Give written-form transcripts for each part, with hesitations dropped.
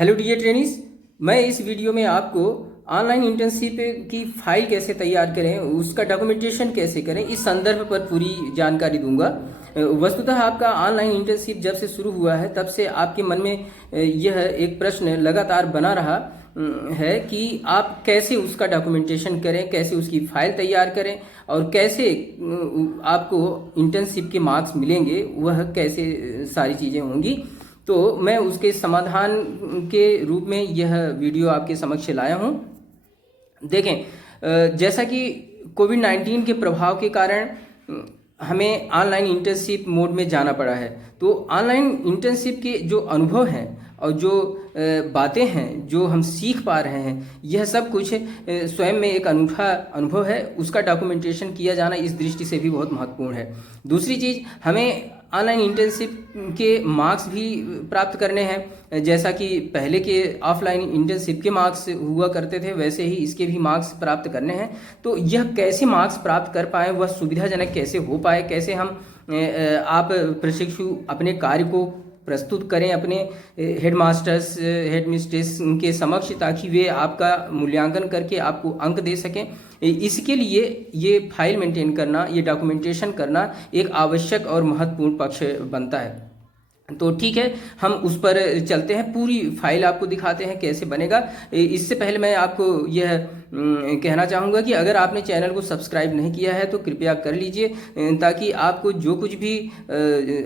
Hello dear trainees, मैं इस video में आपको ऑनलाइन इंटर्नशिप की फाइल कैसे तैयार करें, उसका डॉक्यूमेंटेशन कैसे करें, इस संदर्भ पर पूरी जानकारी दूंगा। वस्तुतः आपका ऑनलाइन इंटर्नशिप जब से शुरू हुआ है तब से आपके मन में यह एक प्रश्न लगातार बना रहा है कि आप कैसे उसका डॉक्यूमेंटेशन करें, कैसे उसकी फाइल तैयार करें और कैसे आपको इंटर्नशिप के मार्क्स मिलेंगे, वह कैसे सारी चीज़ें होंगी। तो मैं उसके समाधान के रूप में यह वीडियो आपके समक्ष लाया हूँ। देखें, जैसा कि कोविड-19 के प्रभाव के कारण हमें ऑनलाइन इंटर्नशिप मोड में जाना पड़ा है। तो ऑनलाइन इंटर्नशिप के जो अनुभव हैं और जो बातें हैं जो हम सीख पा रहे हैं, यह सब कुछ स्वयं में एक अनूठा अनुभव है। उसका डॉक्यूमेंटेशन किया जाना इस दृष्टि से भी बहुत महत्वपूर्ण है। दूसरी चीज़, हमें ऑनलाइन इंटर्नशिप के मार्क्स भी प्राप्त करने हैं। जैसा कि पहले के ऑफलाइन इंटर्नशिप के मार्क्स हुआ करते थे, वैसे ही इसके भी मार्क्स प्राप्त करने हैं। तो यह कैसे मार्क्स प्राप्त कर पाएँ, वह सुविधाजनक कैसे हो पाए, कैसे हम आप प्रशिक्षु अपने कार्य को प्रस्तुत करें अपने हेड मास्टर्स हेड मिस्ट्रेस के समक्ष, ताकि वे आपका मूल्यांकन करके आपको अंक दे सकें। इसके लिए ये फाइल मेंटेन करना, ये डॉक्यूमेंटेशन करना एक आवश्यक और महत्वपूर्ण पक्ष बनता है। तो ठीक है, हम उस पर चलते हैं, पूरी फाइल आपको दिखाते हैं कैसे बनेगा। इससे पहले मैं आपको यह कहना चाहूँगा कि अगर आपने चैनल को सब्सक्राइब नहीं किया है तो कृपया कर लीजिए, ताकि आपको जो कुछ भी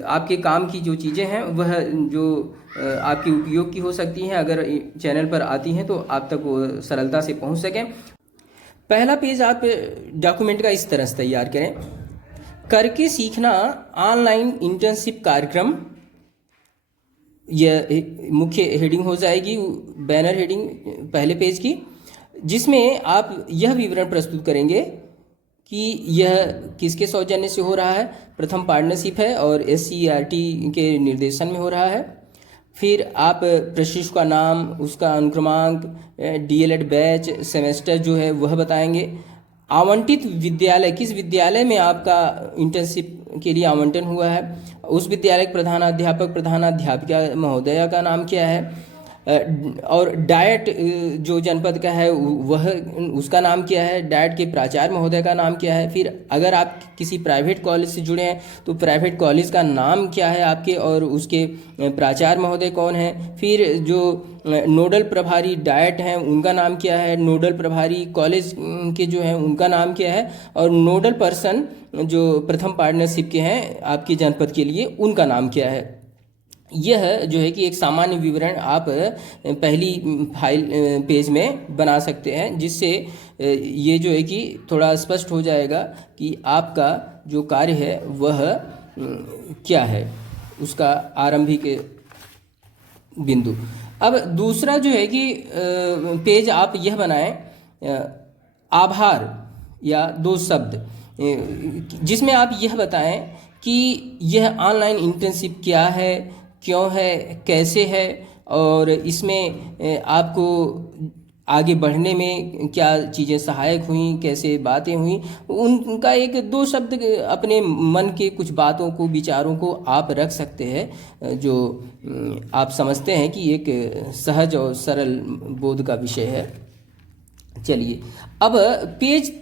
आपके काम की जो चीज़ें हैं वह जो आपके उपयोग की हो सकती हैं, अगर चैनल पर आती हैं तो आप तक वो सरलता से पहुँच सकें। पहला पेज आप डॉक्यूमेंट का इस तरह से तैयार करें। करके सीखना ऑनलाइन इंटर्नशिप कार्यक्रम, यह मुख्य हेडिंग हो जाएगी, बैनर हेडिंग पहले पेज की, जिसमें आप यह विवरण प्रस्तुत करेंगे कि यह किसके सौजन्य से हो रहा है। प्रथम पार्टनरशिप है और SCERT के निर्देशन में हो रहा है। फिर आप प्रशिक्षु का नाम, उसका अनुक्रमांक, DLED बैच, सेमेस्टर जो है वह बताएंगे। आवंटित विद्यालय, किस विद्यालय में आपका इंटर्नशिप के लिए आवंटन हुआ है, उस विद्यालय के प्रधानाध्यापक प्रधानाध्यापिका महोदया का नाम क्या है, और डायट जो जनपद का है वह उसका नाम क्या है, डायट के प्राचार्य महोदय का नाम क्या है। फिर अगर आप किसी प्राइवेट कॉलेज से जुड़े हैं तो प्राइवेट कॉलेज का नाम क्या है आपके, और उसके प्राचार्य महोदय कौन हैं। फिर जो नोडल प्रभारी डायट हैं उनका नाम क्या है, नोडल प्रभारी कॉलेज के जो हैं उनका नाम क्या है, और नोडल पर्सन जो प्रथम पार्टनरशिप के हैं आपके जनपद के लिए, उनका नाम क्या है। यह जो है कि एक सामान्य विवरण आप पहली फाइल पेज में बना सकते हैं, जिससे ये जो है कि थोड़ा स्पष्ट हो जाएगा कि आपका जो कार्य है वह क्या है, उसका आरंभिक बिंदु। अब दूसरा जो है कि पेज आप यह बनाएं, आभार या 2 शब्द, जिसमें आप यह बताएं कि यह ऑनलाइन इंटर्नशिप क्या है, क्यों है, कैसे है, और इसमें आपको आगे बढ़ने में क्या चीज़ें सहायक हुई, कैसे बातें हुई, उनका एक 2 शब्द अपने मन के कुछ बातों को, विचारों को आप रख सकते हैं, जो आप समझते हैं कि एक सहज और सरल बोध का विषय है। चलिए, अब फेज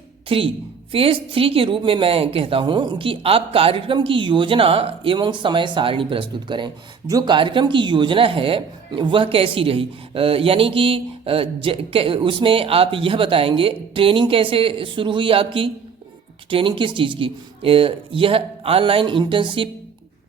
3 के रूप में मैं कहता हूं कि आप कार्यक्रम की योजना एवं समय सारणी प्रस्तुत करें। जो कार्यक्रम की योजना है वह कैसी रही, यानी कि उसमें आप यह बताएंगे ट्रेनिंग कैसे शुरू हुई, आपकी ट्रेनिंग किस चीज़ की, यह ऑनलाइन इंटर्नशिप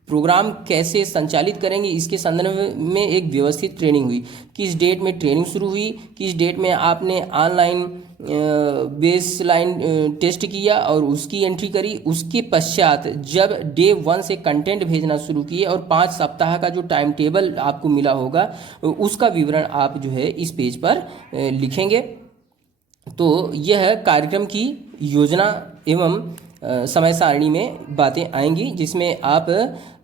प्रोग्राम कैसे संचालित करेंगे, इसके संदर्भ में एक व्यवस्थित ट्रेनिंग हुई, किस डेट में ट्रेनिंग शुरू हुई, किस डेट में आपने ऑनलाइन बेसलाइन टेस्ट किया और उसकी एंट्री करी, उसके पश्चात जब डे 1 से कंटेंट भेजना शुरू किए और 5 सप्ताह का जो टाइम टेबल आपको मिला होगा उसका विवरण आप जो है इस पेज पर लिखेंगे। तो यह कार्यक्रम की योजना एवं समय सारणी में बातें आएंगी, जिसमें आप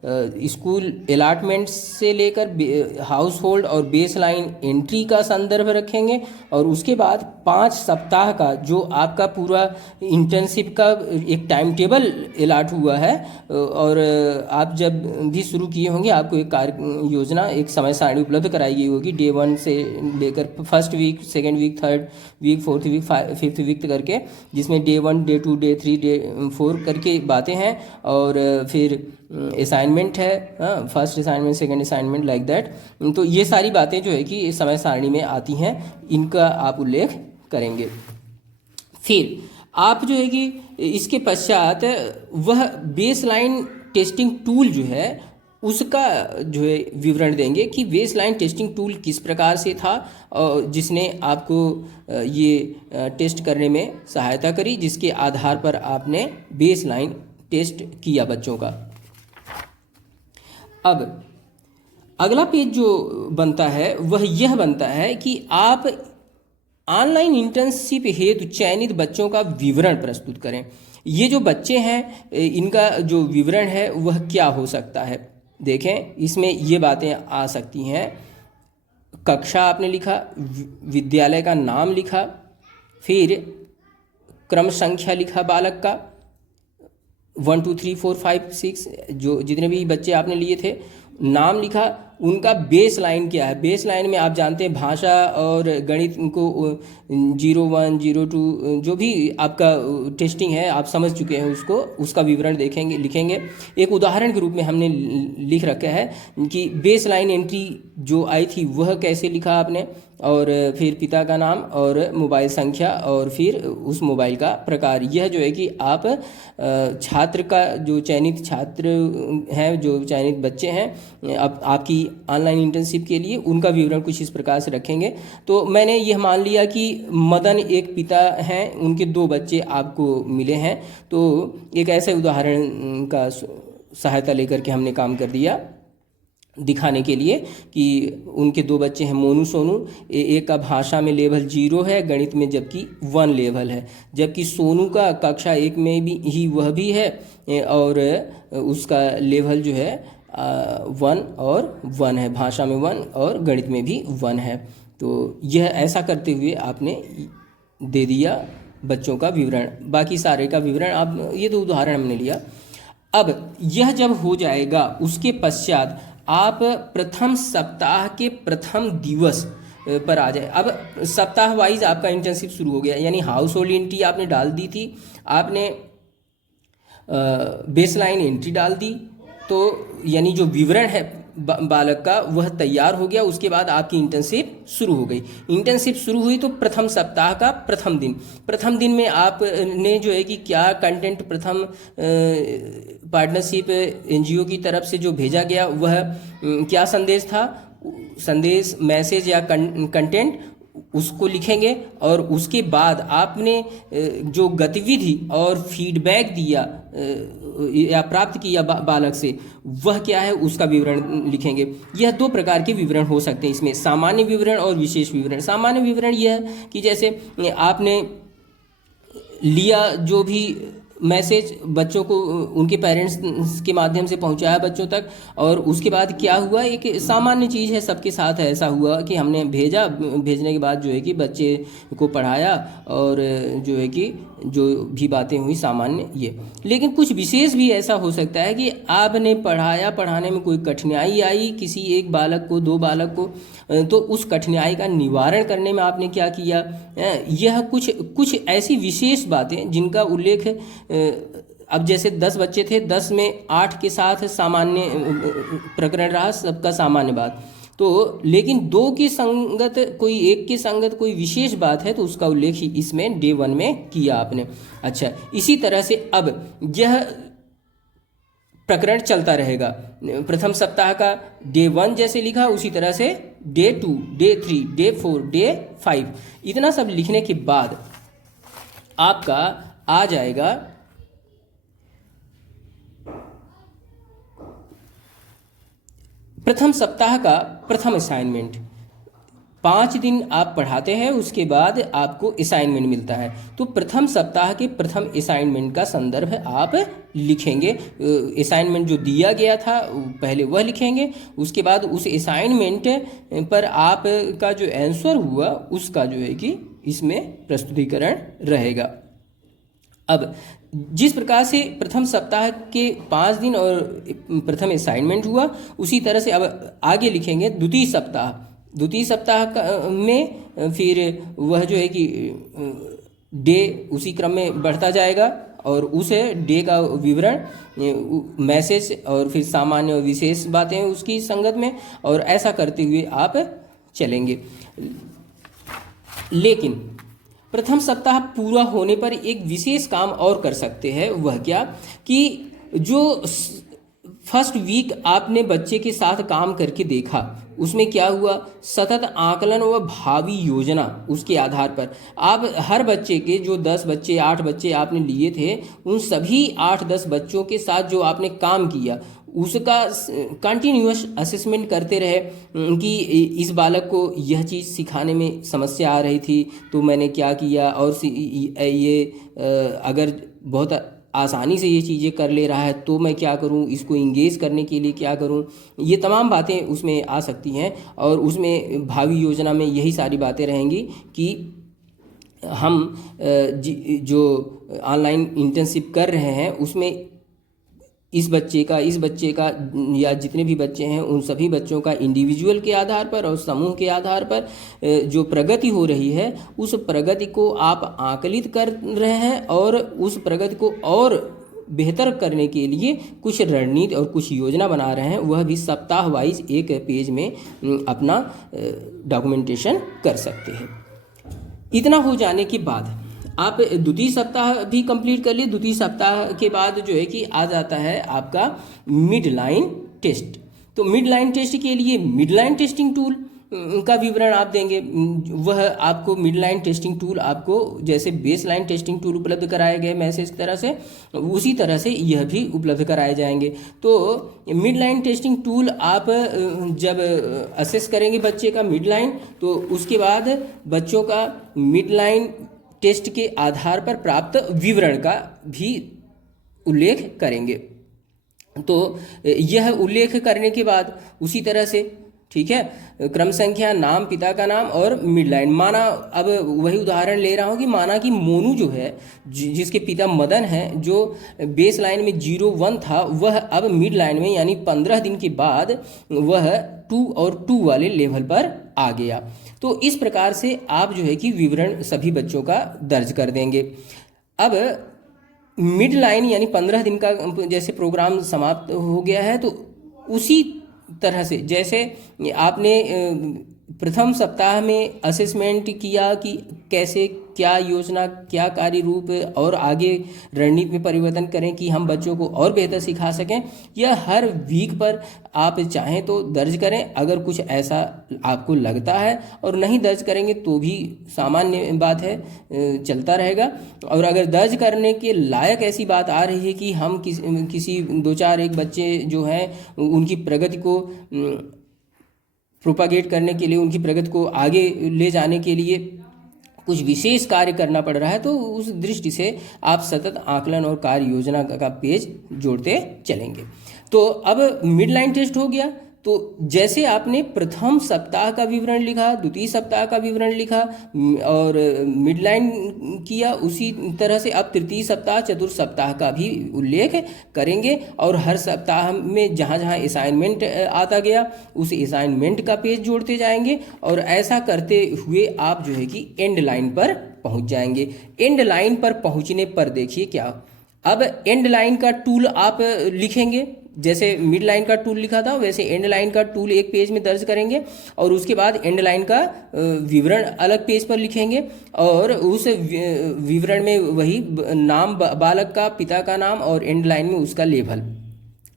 स्कूल अलॉटमेंट से लेकर हाउस होल्ड और बेस लाइन एंट्री का संदर्भ रखेंगे, और उसके बाद 5 सप्ताह का जो आपका पूरा इंटर्नशिप का एक टाइम टेबल अलॉट हुआ है, और आप जब भी शुरू किए होंगे आपको एक कार्य योजना, एक समय सारणी उपलब्ध कराई गई होगी डे 1 से लेकर first week, second week, third week, fourth week, fifth week करके, जिसमें डे 1, डे 2, डे 3, डे 4 करके बातें हैं, और फिर असाइनमेंट है, first assignment, second assignment, like that. तो ये सारी बातें जो है कि इस समय सारणी में आती हैं, इनका आप उल्लेख करेंगे। फिर आप जो है कि इसके पश्चात वह बेस लाइन टेस्टिंग टूल जो है उसका जो है विवरण देंगे कि बेस लाइन टेस्टिंग टूल किस प्रकार से था, और जिसने आपको ये टेस्ट करने में सहायता करी, जिसके आधार पर आपने बेस लाइन टेस्ट किया बच्चों का। अब अगला पेज जो बनता है वह यह बनता है कि आप ऑनलाइन इंटर्नशिप हेतु चयनित बच्चों का विवरण प्रस्तुत करें। ये जो बच्चे हैं इनका जो विवरण है वह क्या हो सकता है, देखें इसमें ये बातें आ सकती हैं। कक्षा आपने लिखा, विद्यालय का नाम लिखा, फिर क्रम संख्या लिखा बालक का 1 2 3 4 5 6, जो जितने भी बच्चे आपने लिए थे, नाम लिखा, उनका बेस लाइन क्या है। बेस लाइन में आप जानते हैं भाषा और गणित को 01, 02 जो भी आपका टेस्टिंग है आप समझ चुके हैं उसको, उसका विवरण देखेंगे, लिखेंगे। एक उदाहरण के रूप में हमने लिख रखा है कि बेस लाइन एंट्री जो आई थी वह कैसे लिखा आपने, और फिर पिता का नाम और मोबाइल संख्या और फिर उस मोबाइल का प्रकार। यह जो है कि आप छात्र का, जो चयनित छात्र हैं, जो चयनित बच्चे हैं अब आपकी ऑनलाइन इंटर्नशिप के लिए, उनका विवरण कुछ इस प्रकार से रखेंगे। तो मैंने यह मान लिया कि मदन एक पिता हैं, उनके 2 बच्चे आपको मिले हैं, तो एक ऐसे उदाहरण का सहायता लेकर के हमने काम कर दिया दिखाने के लिए कि उनके 2 बच्चे हैं मोनू सोनू। एक का भाषा में लेवल 0 है, गणित में जबकि 1 लेवल है, जबकि सोनू का कक्षा 1 में भी ही वह भी है, और उसका लेवल जो है 1 और 1 है, भाषा में 1 और गणित में भी 1 है। तो यह ऐसा करते हुए आपने दे दिया बच्चों का विवरण, बाकी सारे का विवरण आप, ये तो उदाहरण हमने लिया। अब यह जब हो जाएगा उसके पश्चात आप प्रथम सप्ताह के प्रथम दिवस पर आ जाए। अब सप्ताह वाइज आपका इंटर्नशिप शुरू हो गया, यानी हाउस होल्ड एंट्री आपने डाल दी थी, आपने बेसलाइन एंट्री डाल दी, तो यानी जो विवरण है बालक का वह तैयार हो गया। उसके बाद आपकी इंटर्नशिप शुरू हो गई। इंटर्नशिप शुरू हुई तो प्रथम सप्ताह का प्रथम दिन में आपने जो है कि क्या कंटेंट प्रथम पार्टनरशिप एनजीओ की तरफ से जो भेजा गया वह क्या संदेश था, संदेश, मैसेज या कंटेंट, उसको लिखेंगे। और उसके बाद आपने जो गतिविधि और फीडबैक दिया या प्राप्त किया बालक से, वह क्या है उसका विवरण लिखेंगे। यह 2 प्रकार के विवरण हो सकते हैं इसमें, सामान्य विवरण और विशेष विवरण। सामान्य विवरण यह कि जैसे आपने लिया जो भी मैसेज बच्चों को उनके पेरेंट्स के माध्यम से पहुंचाया बच्चों तक, और उसके बाद क्या हुआ, एक सामान्य चीज़ है, सबके साथ ऐसा हुआ कि हमने भेजा, भेजने के बाद जो है कि बच्चे को पढ़ाया, और जो है कि जो भी बातें हुई सामान्य ये। लेकिन कुछ विशेष भी ऐसा हो सकता है कि आपने पढ़ाया, पढ़ाने में कोई कठिनाई आई किसी एक बालक को, 2 बालक को, तो उस कठिनाई का निवारण करने में आपने क्या किया। यह कुछ ऐसी विशेष बातें जिनका उल्लेख, अब जैसे 10 बच्चे थे, 10 में 8 के साथ सामान्य प्रकरण रहा, सबका सामान्य बात, तो लेकिन 2 की संगत, कोई 1 की संगत कोई विशेष बात है, तो उसका उल्लेख ही इसमें डे 1 में किया आपने। अच्छा, इसी तरह से अब यह प्रकरण चलता रहेगा। प्रथम सप्ताह का डे 1 जैसे लिखा उसी तरह से डे 2, डे 3, डे 4, डे 5, इतना सब लिखने के बाद आपका आ जाएगा प्रथम सप्ताह का प्रथम असाइनमेंट। 5 दिन आप पढ़ाते हैं, उसके बाद आपको असाइनमेंट मिलता है। तो प्रथम सप्ताह के प्रथम असाइनमेंट का संदर्भ आप लिखेंगे। असाइनमेंट जो दिया गया था पहले वह लिखेंगे, उसके बाद उस असाइनमेंट पर आपका जो आंसर हुआ उसका जो है कि इसमें प्रस्तुतिकरण रहेगा। अब जिस प्रकार से प्रथम सप्ताह के 5 दिन और प्रथम असाइनमेंट हुआ, उसी तरह से अब आगे लिखेंगे द्वितीय सप्ताह। द्वितीय सप्ताह में फिर वह जो है कि डे उसी क्रम में बढ़ता जाएगा और उस डे का विवरण, मैसेज और फिर सामान्य और विशेष बातें उसकी संगत में, और ऐसा करते हुए आप चलेंगे। लेकिन प्रथम सप्ताह पूरा होने पर एक विशेष काम और कर सकते हैं। वह क्या कि जो फर्स्ट वीक आपने बच्चे के साथ काम करके देखा, उसमें क्या हुआ, सतत आकलन व भावी योजना, उसके आधार पर आप हर बच्चे के जो 10 बच्चे 8 बच्चे आपने लिए थे, उन सभी 8-10 बच्चों के साथ जो आपने काम किया उसका कंटिन्यूअस असेसमेंट करते रहे कि इस बालक को यह चीज़ सिखाने में समस्या आ रही थी तो मैंने क्या किया, और ये अगर बहुत आसानी से ये चीज़ें कर ले रहा है तो मैं क्या करूं, इसको इंगेज करने के लिए क्या करूं। ये तमाम बातें उसमें आ सकती हैं, और उसमें भावी योजना में यही सारी बातें रहेंगी कि हम जो ऑनलाइन इंटर्नशिप कर रहे हैं उसमें इस बच्चे का या जितने भी बच्चे हैं उन सभी बच्चों का इंडिविजुअल के आधार पर और समूह के आधार पर जो प्रगति हो रही है उस प्रगति को आप आकलित कर रहे हैं, और उस प्रगति को और बेहतर करने के लिए कुछ रणनीति और कुछ योजना बना रहे हैं। वह भी सप्ताह वाइज एक पेज में अपना डॉक्यूमेंटेशन कर सकते हैं। इतना हो जाने के बाद आप द्वितीय सप्ताह भी कंप्लीट कर लिए। द्वितीय सप्ताह के बाद जो है कि आ जाता है आपका मिड लाइन टेस्ट। तो मिड लाइन टेस्ट के लिए मिड लाइन टेस्टिंग टूल का विवरण आप देंगे। वह आपको मिड लाइन टेस्टिंग टूल आपको जैसे बेस लाइन टेस्टिंग टूल उपलब्ध कराए गए मैसेज तरह से, उसी तरह से यह भी उपलब्ध कराए जाएंगे। तो मिड लाइन टेस्टिंग टूल आप जब असेस करेंगे बच्चे का मिड लाइन, तो उसके बाद बच्चों का मिड लाइन टेस्ट के आधार पर प्राप्त विवरण का भी उल्लेख करेंगे। तो यह उल्लेख करने के बाद उसी तरह से ठीक है, क्रम संख्या, नाम, पिता का नाम और मिड लाइन। माना, अब वही उदाहरण ले रहा हूँ कि माना कि मोनू जो है जिसके पिता मदन हैं, जो बेस लाइन में 0-1 था, वह अब मिड लाइन में यानी 15 दिन के बाद वह 2 और 2 वाले लेवल पर आ गया। तो इस प्रकार से आप जो है कि विवरण सभी बच्चों का दर्ज कर देंगे। अब मिड लाइन यानी 15 दिन का जैसे प्रोग्राम समाप्त हो गया है, तो उसी तरह से जैसे आपने प्रथम सप्ताह में असेसमेंट किया कि कैसे क्या योजना, क्या कार्य रूप और आगे रणनीति में परिवर्तन करें कि हम बच्चों को और बेहतर सिखा सकें, यह हर वीक पर आप चाहें तो दर्ज करें। अगर कुछ ऐसा आपको लगता है और नहीं दर्ज करेंगे तो भी सामान्य बात है, चलता रहेगा। और अगर दर्ज करने के लायक ऐसी बात आ रही है कि हम किसी 2-4-1 बच्चे जो हैं उनकी प्रगति को प्रोपागेट करने के लिए, उनकी प्रगति को आगे ले जाने के लिए कुछ विशेष कार्य करना पड़ रहा है, तो उस दृष्टि से आप सतत आकलन और कार्य योजना का पेज जोड़ते चलेंगे। तो अब मिड लाइन टेस्ट हो गया। तो जैसे आपने प्रथम सप्ताह का विवरण लिखा, द्वितीय सप्ताह का विवरण लिखा और मिड लाइन किया, उसी तरह से अब तृतीय सप्ताह, चतुर्थ सप्ताह का भी उल्लेख करेंगे। और हर सप्ताह में जहाँ जहाँ असाइनमेंट आता गया उस असाइनमेंट का पेज जोड़ते जाएंगे, और ऐसा करते हुए आप जो है कि एंड लाइन पर पहुँच जाएंगे। एंड लाइन पर पहुँचने पर देखिए क्या, अब एंड लाइन का टूल आप लिखेंगे। जैसे मिड लाइन का टूल लिखा था वैसे एंड लाइन का टूल एक पेज में दर्ज करेंगे, और उसके बाद एंड लाइन का विवरण अलग पेज पर लिखेंगे, और उस विवरण में वही नाम बालक का, पिता का नाम और एंड लाइन में उसका लेवल।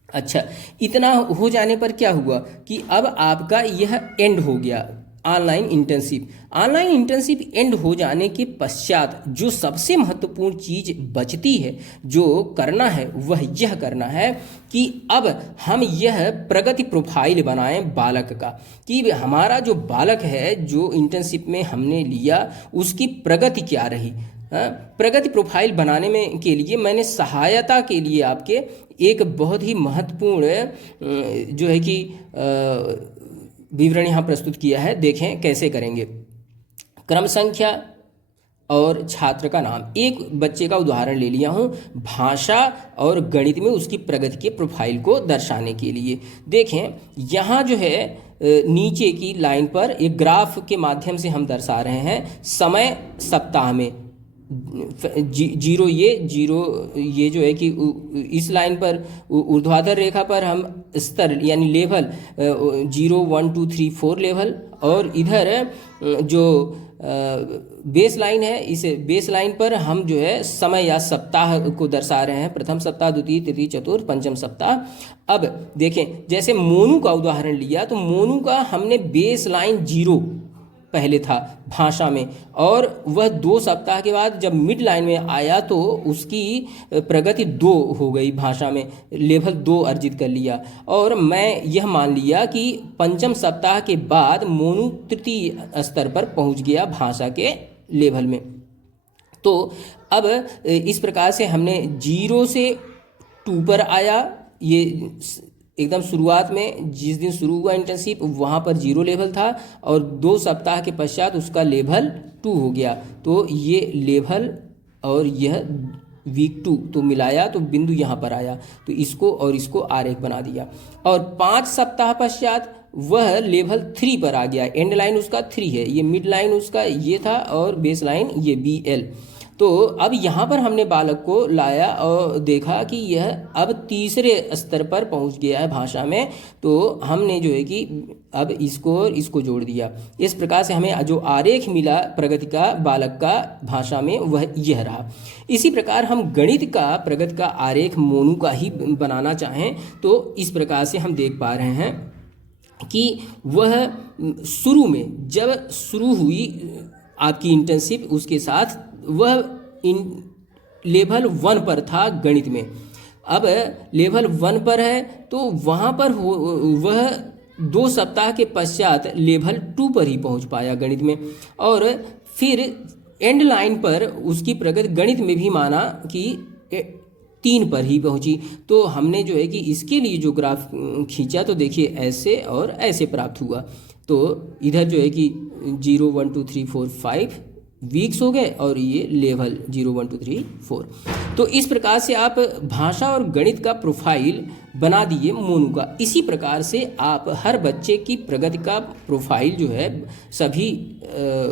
अच्छा, इतना हो जाने पर क्या हुआ कि अब आपका यह एंड हो गया। ऑनलाइन इंटर्नशिप एंड हो जाने के पश्चात जो सबसे महत्वपूर्ण चीज बचती है, जो करना है, वह यह करना है कि अब हम यह प्रगति प्रोफाइल बनाएं बालक का, कि हमारा जो बालक है जो इंटर्नशिप में हमने लिया उसकी प्रगति क्या रही। प्रगति प्रोफाइल बनाने में के लिए मैंने सहायता के लिए आपके एक बहुत ही महत्वपूर्ण जो है कि विवरण यहाँ प्रस्तुत किया है। देखें कैसे करेंगे। क्रम संख्या और छात्र का नाम। एक बच्चे का उदाहरण ले लिया हूँ भाषा और गणित में उसकी प्रगति के प्रोफाइल को दर्शाने के लिए। देखें यहाँ जो है नीचे की लाइन पर एक ग्राफ के माध्यम से हम दर्शा रहे हैं समय सप्ताह में। जीरो ये जो है कि इस लाइन पर ऊर्ध्वाधर रेखा पर हम स्तर यानी लेवल 0 1 2 3 4 लेवल, और इधर जो बेस लाइन है इस बेस लाइन पर हम जो है समय या सप्ताह को दर्शा रहे हैं। प्रथम सप्ताह, द्वितीय, तृतीय, चतुर्थ, पंचम सप्ताह। अब देखें जैसे मोनू का उदाहरण लिया तो मोनू का हमने बेस लाइन 0 पहले था भाषा में, और वह 2 सप्ताह के बाद जब मिड लाइन में आया तो उसकी प्रगति 2 हो गई, भाषा में लेवल 2 अर्जित कर लिया। और मैं यह मान लिया कि पंचम सप्ताह के बाद मोनू तृतीय स्तर पर पहुंच गया भाषा के लेवल में। तो अब इस प्रकार से हमने 0 से 2 पर आया। ये एकदम शुरुआत में जिस दिन शुरू हुआ इंटर्नशिप वहाँ पर 0 लेवल था, और 2 सप्ताह के पश्चात उसका लेवल 2 हो गया। तो ये लेवल और यह वीक 2 तो मिलाया तो बिंदु यहाँ पर आया, तो इसको और इसको आरेख बना दिया। और 5 सप्ताह पश्चात वह लेवल 3 पर आ गया। एंड लाइन उसका 3 है, ये मिड लाइन उसका ये था, और बेस लाइन ये BL। तो अब यहाँ पर हमने बालक को लाया और देखा कि यह अब तीसरे स्तर पर पहुँच गया है भाषा में। तो हमने जो है कि अब इसको और इसको जोड़ दिया। इस प्रकार से हमें जो आरेख मिला प्रगति का बालक का भाषा में वह यह रहा। इसी प्रकार हम गणित का प्रगति का आरेख मोनू का ही बनाना चाहें तो इस प्रकार से हम देख पा रहे हैं कि वह शुरू में जब शुरू हुई आपकी इंटर्नशिप उसके साथ वह लेवल 1 पर था गणित में। अब लेवल 1 पर है तो वहाँ पर वह 2 सप्ताह के पश्चात लेवल 2 पर ही पहुँच पाया गणित में, और फिर एंड लाइन पर उसकी प्रगति गणित में भी माना कि 3 पर ही पहुँची। तो हमने जो है कि इसके लिए जो ग्राफ खींचा तो देखिए ऐसे और ऐसे प्राप्त हुआ। तो इधर जो है कि 0 1 2 3 4 5 वीक्स हो गए, और ये लेवल 0 1 2 3 4। तो इस प्रकार से आप भाषा और गणित का प्रोफाइल बना दिए मोनू का। इसी प्रकार से आप हर बच्चे की प्रगति का प्रोफाइल जो है सभी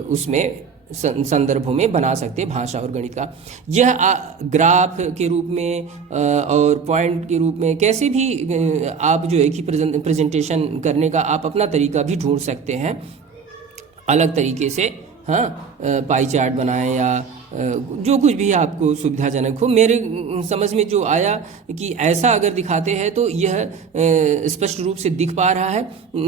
उसमें संदर्भों में बना सकते हैं भाषा और गणित का। यह ग्राफ के रूप में और पॉइंट के रूप में कैसे भी आप जो है कि प्रेजेंटेशन करने का आप अपना तरीका भी ढूंढ सकते हैं अलग तरीके से। हाँ, पाई चार्ट बनाएं या जो कुछ भी आपको सुविधाजनक हो। मेरे समझ में जो आया कि ऐसा अगर दिखाते हैं तो यह स्पष्ट रूप से दिख पा रहा है,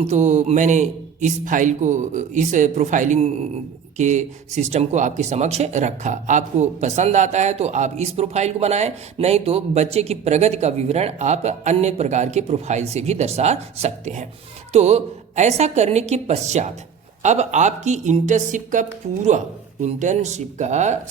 तो मैंने इस फाइल को, इस प्रोफाइलिंग के सिस्टम को आपके समक्ष रखा। आपको पसंद आता है तो आप इस प्रोफाइल को बनाएं, नहीं तो बच्चे की प्रगति का विवरण आप अन्य प्रकार के प्रोफाइल से भी दर्शा सकते हैं। तो ऐसा करने के पश्चात अब आपकी इंटर्नशिप का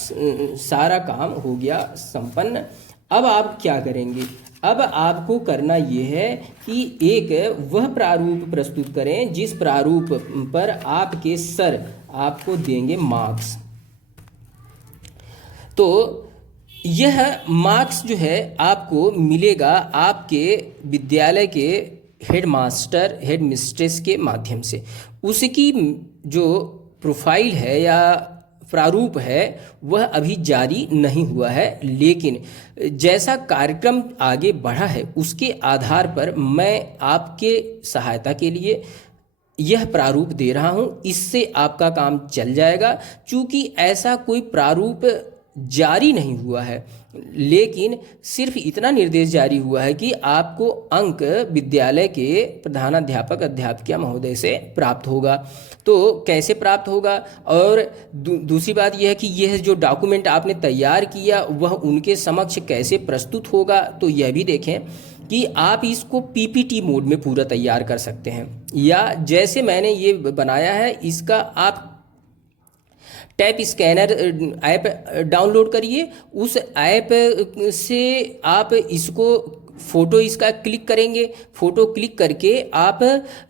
सारा काम हो गया संपन्न। अब आप क्या करेंगे? अब आपको करना ये है कि एक वह प्रारूप प्रस्तुत करें जिस प्रारूप पर आपके सर आपको देंगे मार्क्स। तो यह मार्क्स जो है आपको मिलेगा आपके विद्यालय के हेडमास्टर हेडमिस्ट्रेस के माध्यम से। उसकी जो प्रोफाइल है या प्रारूप है वह अभी जारी नहीं हुआ है, लेकिन जैसा कार्यक्रम आगे बढ़ा है उसके आधार पर मैं आपके सहायता के लिए यह प्रारूप दे रहा हूं। इससे आपका काम चल जाएगा। चूंकि ऐसा कोई प्रारूप जारी नहीं हुआ है, लेकिन सिर्फ इतना निर्देश जारी हुआ है कि आपको अंक विद्यालय के प्रधानाध्यापक अध्यापिका महोदय से प्राप्त होगा। तो कैसे प्राप्त होगा, और दूसरी बात यह है कि यह जो डॉक्यूमेंट आपने तैयार किया वह उनके समक्ष कैसे प्रस्तुत होगा। तो यह भी देखें कि आप इसको पीपीटी मोड में पूरा तैयार कर सकते हैं, या जैसे मैंने ये बनाया है इसका आप टैप स्कैनर ऐप डाउनलोड करिए। उस ऐप से आप इसको फ़ोटो इसका क्लिक करेंगे, फ़ोटो क्लिक करके आप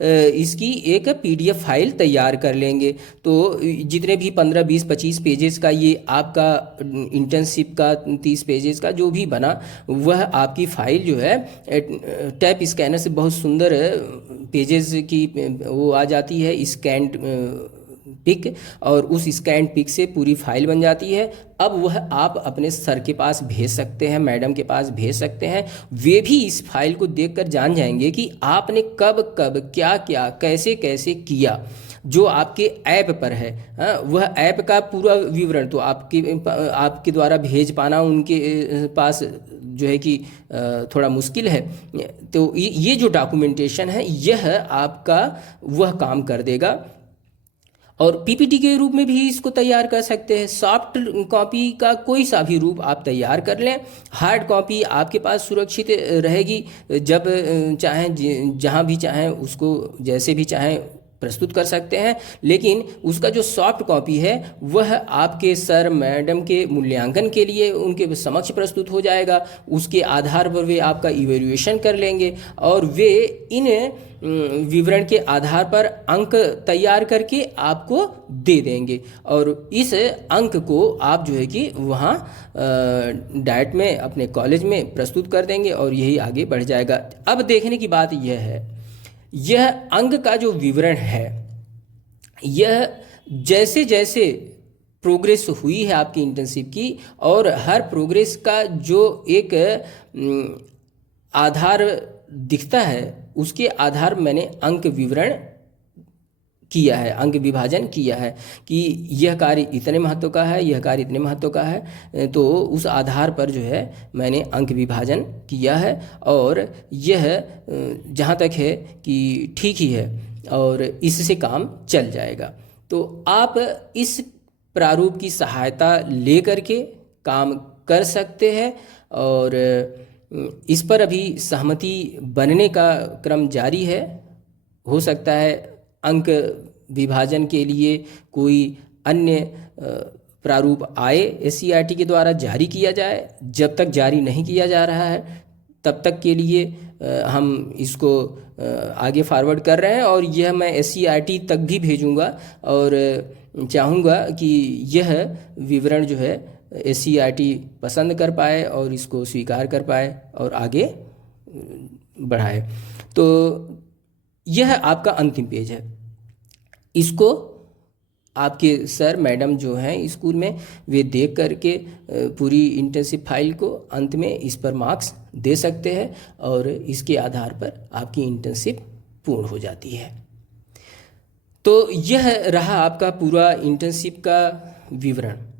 इसकी एक पीडीएफ फाइल तैयार कर लेंगे। तो जितने भी 15, 20, 25 पेजेस का ये आपका इंटर्नशिप का 30 पेजेस का जो भी बना, वह आपकी फ़ाइल जो है टैप स्कैनर से बहुत सुंदर पेजेस की वो आ जाती है, स्कैन पिक, और उस स्कैन पिक से पूरी फाइल बन जाती है। अब वह आप अपने सर के पास भेज सकते हैं, मैडम के पास भेज सकते हैं। वे भी इस फाइल को देखकर जान जाएंगे कि आपने कब कब क्या क्या कैसे कैसे किया, जो आपके ऐप पर है। वह ऐप का पूरा विवरण तो आपके द्वारा भेज पाना उनके पास जो है कि थोड़ा मुश्किल है। तो ये जो डॉक्यूमेंटेशन है यह आपका वह काम कर देगा। और पीपीटी के रूप में भी इसको तैयार कर सकते हैं। सॉफ्ट कॉपी का कोई सा भी रूप आप तैयार कर लें, हार्ड कॉपी आपके पास सुरक्षित रहेगी। जब चाहें जहाँ भी चाहें उसको जैसे भी चाहें प्रस्तुत कर सकते हैं, लेकिन उसका जो सॉफ्ट कॉपी है वह आपके सर मैडम के मूल्यांकन के लिए उनके समक्ष प्रस्तुत हो जाएगा। उसके आधार पर वे आपका इवैल्यूएशन कर लेंगे और वे इन विवरण के आधार पर अंक तैयार करके आपको दे देंगे, और इस अंक को आप जो है कि वहाँ डाइट में अपने कॉलेज में प्रस्तुत कर देंगे और यही आगे बढ़ जाएगा। अब देखने की बात यह है, यह अंक का जो विवरण है, यह जैसे जैसे प्रोग्रेस हुई है आपकी इंटर्नशिप की, और हर प्रोग्रेस का जो एक आधार दिखता है उसके आधार मैंने अंक विवरण किया है, अंक विभाजन किया है कि यह कार्य इतने महत्व का है, यह कार्य इतने महत्व का है। तो उस आधार पर जो है मैंने अंक विभाजन किया है, और यह जहाँ तक है कि ठीक ही है और इससे काम चल जाएगा। तो आप इस प्रारूप की सहायता ले करके काम कर सकते हैं, और इस पर अभी सहमति बनने का क्रम जारी है। हो सकता है अंक विभाजन के लिए कोई अन्य प्रारूप आए एससीईआरटी के द्वारा जारी किया जाए। जब तक जारी नहीं किया जा रहा है तब तक के लिए हम इसको आगे फॉरवर्ड कर रहे हैं, और यह मैं एससीईआरटी तक भी भेजूंगा और चाहूँगा कि यह विवरण जो है एससीईआरटी पसंद कर पाए और इसको स्वीकार कर पाए और आगे बढ़ाए। तो यह आपका अंतिम पेज है। इसको आपके सर मैडम जो हैं स्कूल में वे देख करके पूरी इंटर्नशिप फाइल को अंत में इस पर मार्क्स दे सकते हैं, और इसके आधार पर आपकी इंटर्नशिप पूर्ण हो जाती है। तो यह रहा आपका पूरा इंटर्नशिप का विवरण।